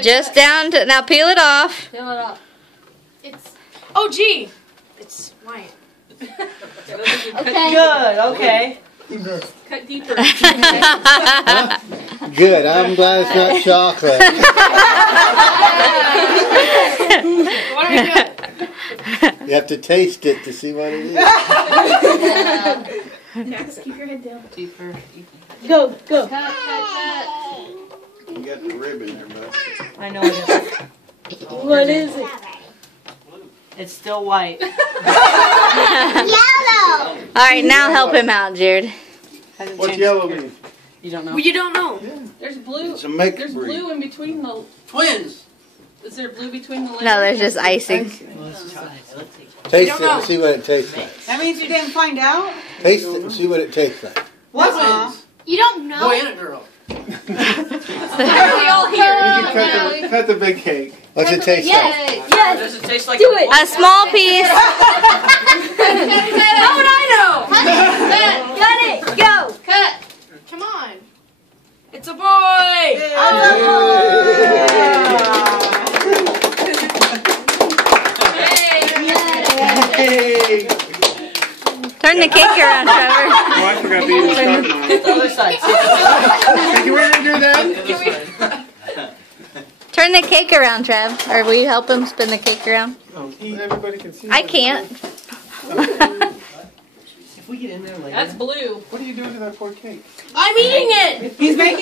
Just down to, now peel it off. Peel it off. Oh, gee. It's white. Okay. Good, okay. Cut deeper. Good. I'm glad it's not chocolate. What are you doing? You have to taste it to see what it is. Max, keep your head down. Deeper. Go. Cut. You got the rib in there, bud. I know it is. What is it? It's still white. Yellow. All right, now help him out, Jared. Hasn't What's changed. yellow mean? You don't know. Well, you don't know. There's blue. It's a make There's breed. blue in between the Twins. Is there blue between the letters? No, there's just icing. Taste don't it know. and see what it tastes like. That means you didn't find out? Taste it and see what it tastes like. Twins. You don't know. Boy and a girl. We all here. Cut the big cake. What's it taste like? Yes. Does it taste like Do it. A small piece. How would I know? Got it. Go. Cut. Come on. It's a boy! Hey! Turn the cake around, Trevor. Oh, I forgot to eat the start line. The other side. Did you want to do that? Turn the cake around, Trev. Or will you help him spin the cake around? Oh, everybody can see. I can't. If we get in there later. That's blue. What are you doing to that poor cake? I'm eating it. He's making